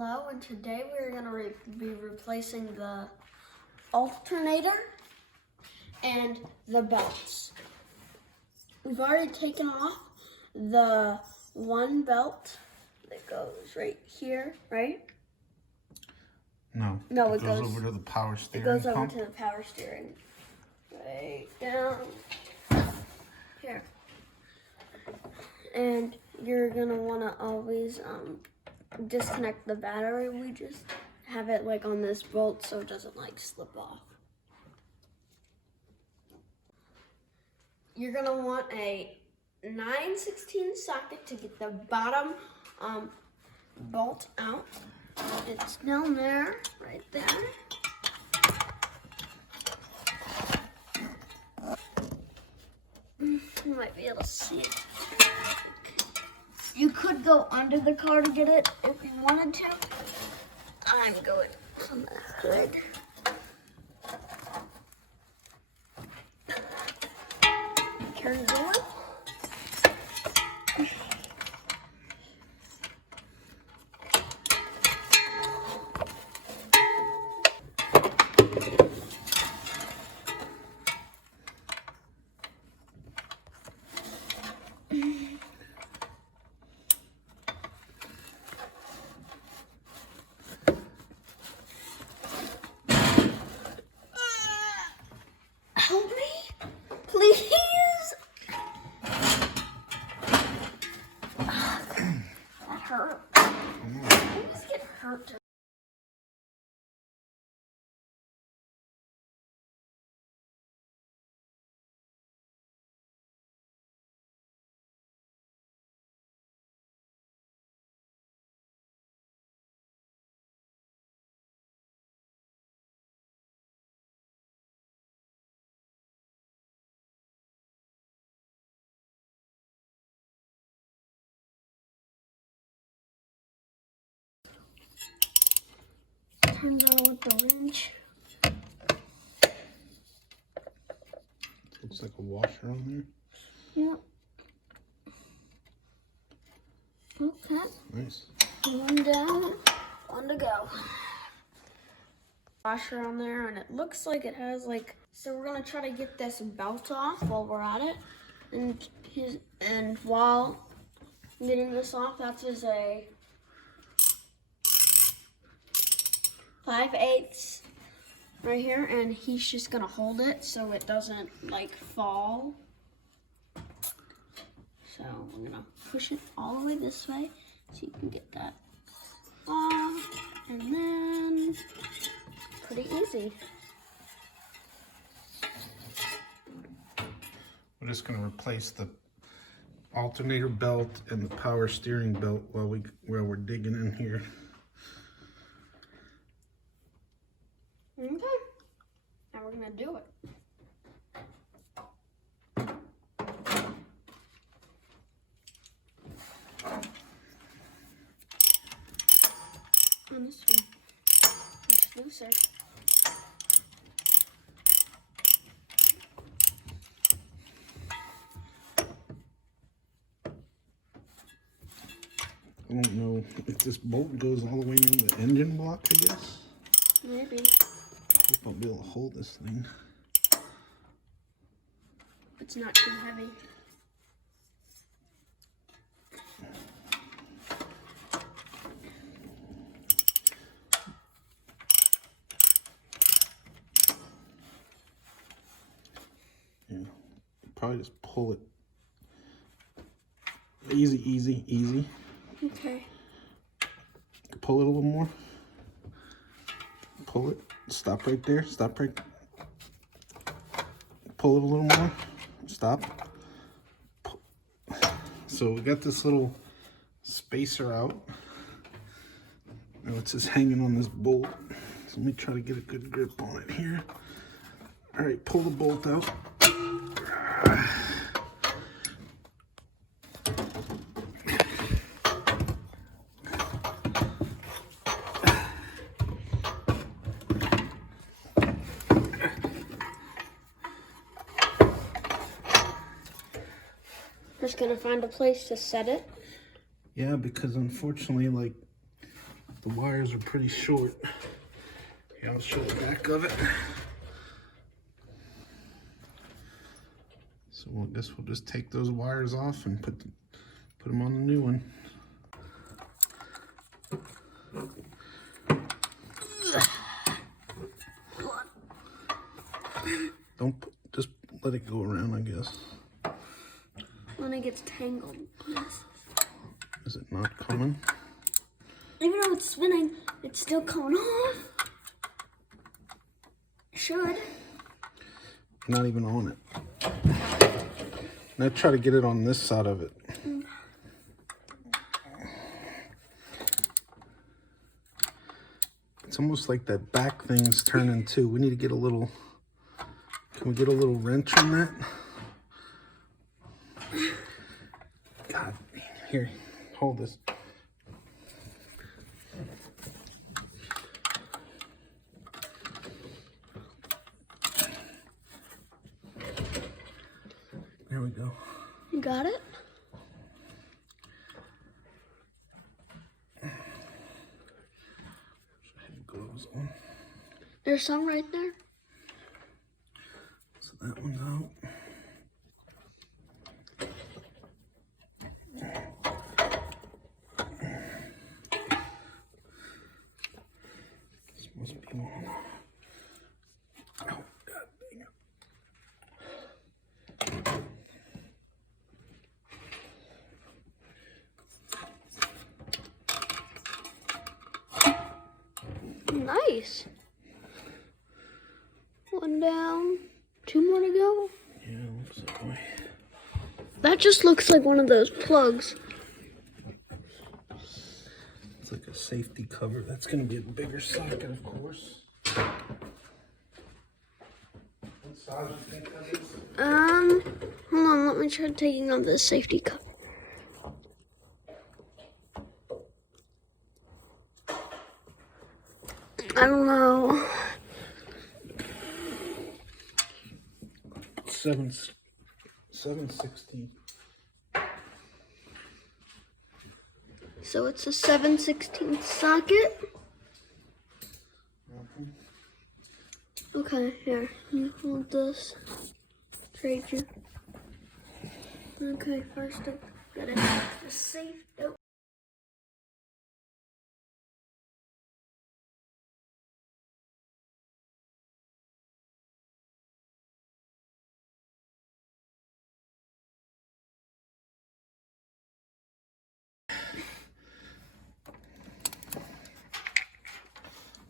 Hello, and today we're going to be replacing the alternator and the belts. We've already taken off the one belt that goes right here, right? No, it goes over to the power steering It goes over pump. to the power steering. Right down here. And you're going to want to always disconnect the battery. We just have it like on this bolt so it doesn't like slip off. You're gonna want a 9/16 socket to get the bottom bolt out. It's down there, right there. You might be able to see it. You could go under the car to get it if you wanted to. I'm going on the hood. Turn it on. Help me, please. That hurt. I just get hurt. Turns on with the wrench. Looks like a washer on Yep. Okay. there. Nice. One down, one to go. Washer on there, and it looks like it has like. So we're gonna try to get this belt off while we're at it, and while getting this off, that's just a 5/8 right here, and he's just gonna hold it so it doesn't like fall. So we're gonna push it all the way this way so you can get that off, and then pretty easy. We're just going to replace the alternator belt and the power steering belt while we're digging in here. Okay, now we're gonna do it. On this one, it's looser. I don't know if this bolt goes all the way in the engine block, I guess. Maybe. Hope I'll be able to hold this thing. It's not too heavy. Yeah, probably just pull it. Easy, easy, easy. Okay. Pull it a little more. Pull it. Stop right there. Stop right. Pull it a little more. Stop. So we got this little spacer out. Now it's just hanging on this bolt. So let me try to get a good grip on it here. All right, pull the bolt out. Just gonna find a place to set it. Yeah, because unfortunately, like, the wires are pretty short. Here, I'll show the back of it. So I guess we'll just take those wires off and put them on the new one. Just let it go around, I guess. When it gets tangled. Yes. Is it not coming? Even though it's spinning, it's still coming off. It should. Not even on it. Now try to get it on this side of it. It's almost like that back thing's turning too. We need to get a little, can we get a little wrench on that? God, here, hold this. There we go. You got it? Gloves on. There's some right there. So that one's out. This must be one. Oh, God dang it. Nice. One down, 2 more to go. Yeah, looks that way. That just looks like one of those plugs. It's like a safety cover. That's going to be a bigger socket, of course. What size do you think that is? Hold on, let me try taking off the safety cover. I don't know. 7/16. So it's a 7/16 socket. Okay, here. You hold this. Trade you. Okay, first I gotta have the safe. Oh.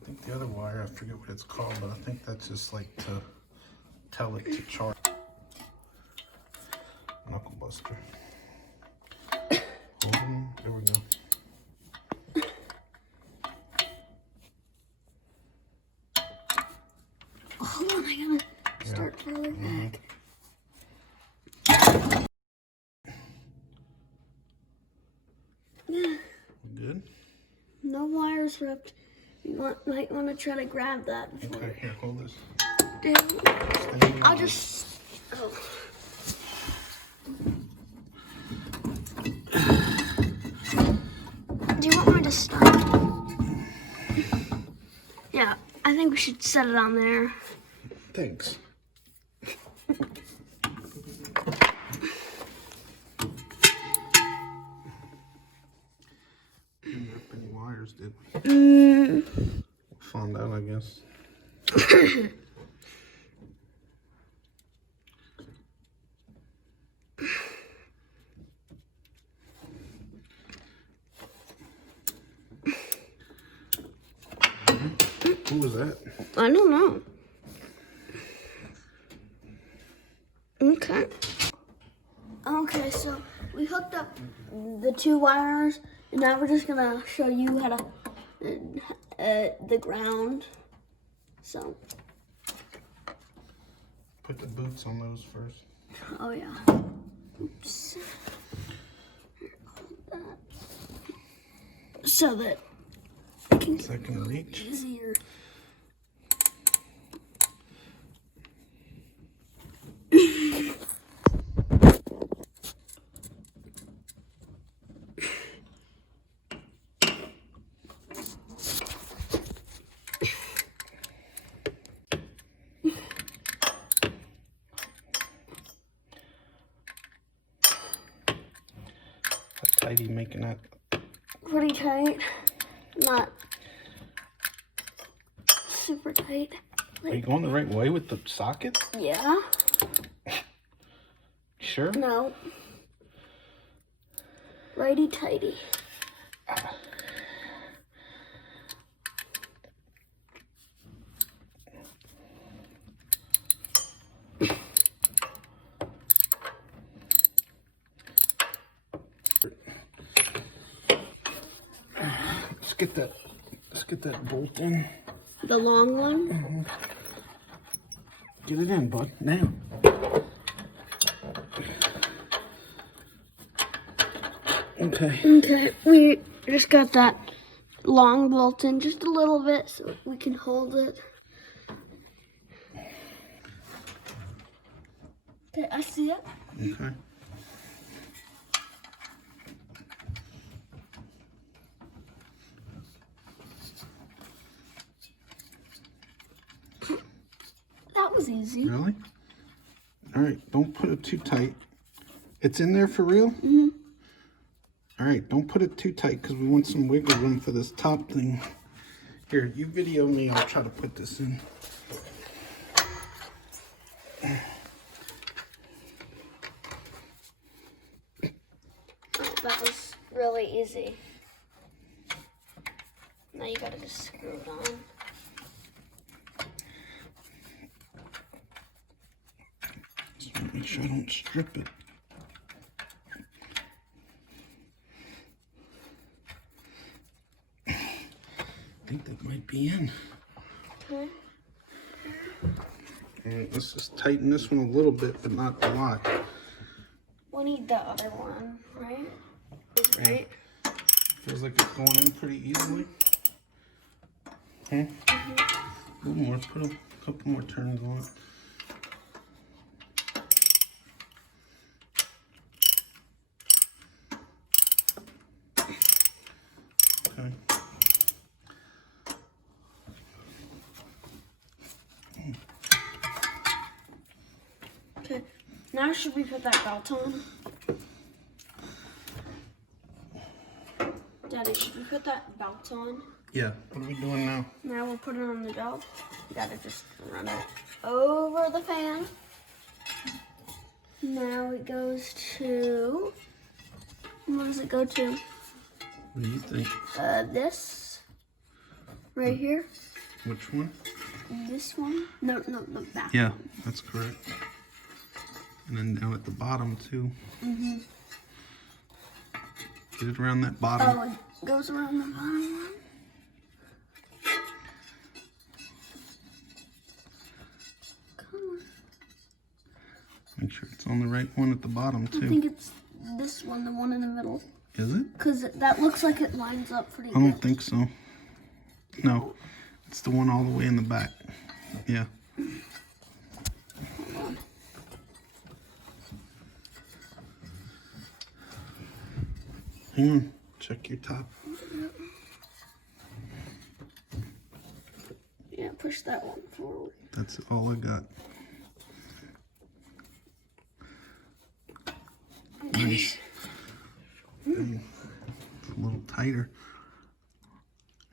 I think the other wire, I forget what it's called, but I think that's just like to tell it to charge. Knuckle buster. Hold on, there we go. Hold on, I gotta start farther back. Yeah. Good? No wires ripped. You might want to try to grab that before. Okay, here, hold this. Dude, I'll just. Oh. Do you want me to stop? Yeah, I think we should set it on there. Thanks. Didn't rip any wires, did we? Found out, I guess. Who was that? I don't know. Okay. Okay, so we hooked up the 2 wires, and now we're just gonna show you how to the ground. So. Put the boots on those first. Oh yeah. Oops. So that Is that gonna reach? easier. tight are you making that? Pretty tight. Not super tight. Are you going the right way with the socket? Yeah. Sure? No. Righty tighty. Let's get that bolt in. The long one? Get it in, bud. Now. Okay. Okay, we just got that long bolt in just a little bit so we can hold it. Okay, I see it. Okay. That was easy. Really? All right, don't put it too tight. It's in there for real? Mm-hmm. All right, don't put it too tight because we want some wiggle room for this top thing. Here, you video me. I'll try to put this in. Oh, that was really easy. Now you gotta just screw it on. Make sure I don't strip it. I think that might be in. Okay. And let's just tighten this one a little bit, but not a lot. We need the other one, right? Right? Feels like it's going in pretty easily. A little more, put a couple more turns on it. Okay. Okay. Now should we put that belt on? Daddy, should we put that belt on? Yeah. What are we doing now? Now we'll put it on the belt. You gotta just run it over the fan. Now it goes to, what does it go to? What do you think? This, right here. Which one? This one? No, the back. Yeah, that's correct. And then down at the bottom too. Get it around that bottom. Oh, it goes around the bottom one. Come on. Make sure it's on the right one at the bottom I too. think it's this one, the one in the middle. Is it? Because that looks like it lines up pretty I good. don't think so. No, it's the one all the way in the back. Yeah. Hold on. Hang on. Check your top. Yeah, push that one forward. That's all I got. Nice. It's a little tighter.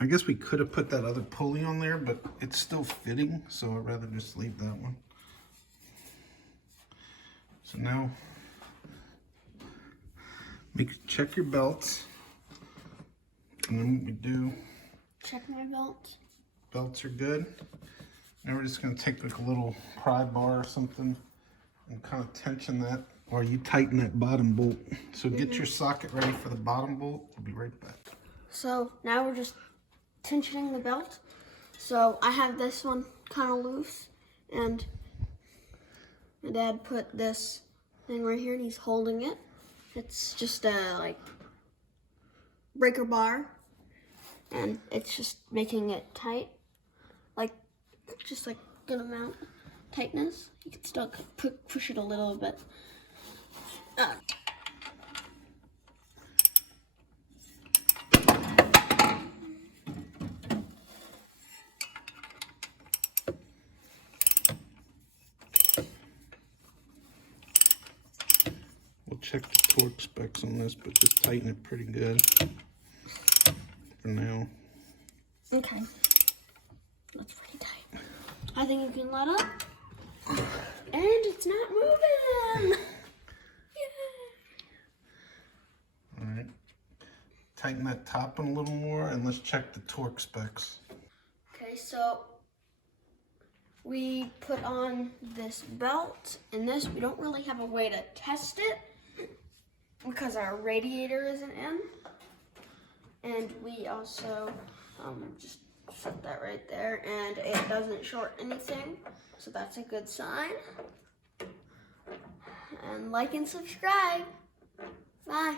I guess we could have put that other pulley on there, but it's still fitting, so I'd rather just leave that one. So now, check your belts. And then what we do, Check my belt. belts are good. Now we're just gonna take like a little pry bar or something and kind of tension that, or you tighten that bottom bolt. So get your socket ready for the bottom bolt. We'll be right back. So now we're just tensioning the belt. So I have this one kind of loose, and my dad put this thing right here and he's holding it. It's just a like breaker bar, and it's just making it tight, like just like good amount of tightness. You can still push it a little bit. check the torque specs on this, but just tighten it pretty good for now. Okay. That's pretty tight. I think you can let up. And it's not moving. All right. Tighten that top in a little more, and let's check the torque specs. Okay, so we put on this belt, and this, we don't really have a way to test it because our radiator isn't in. And we also just set that right there, and it doesn't short anything, so that's a good sign. And like and subscribe. Bye.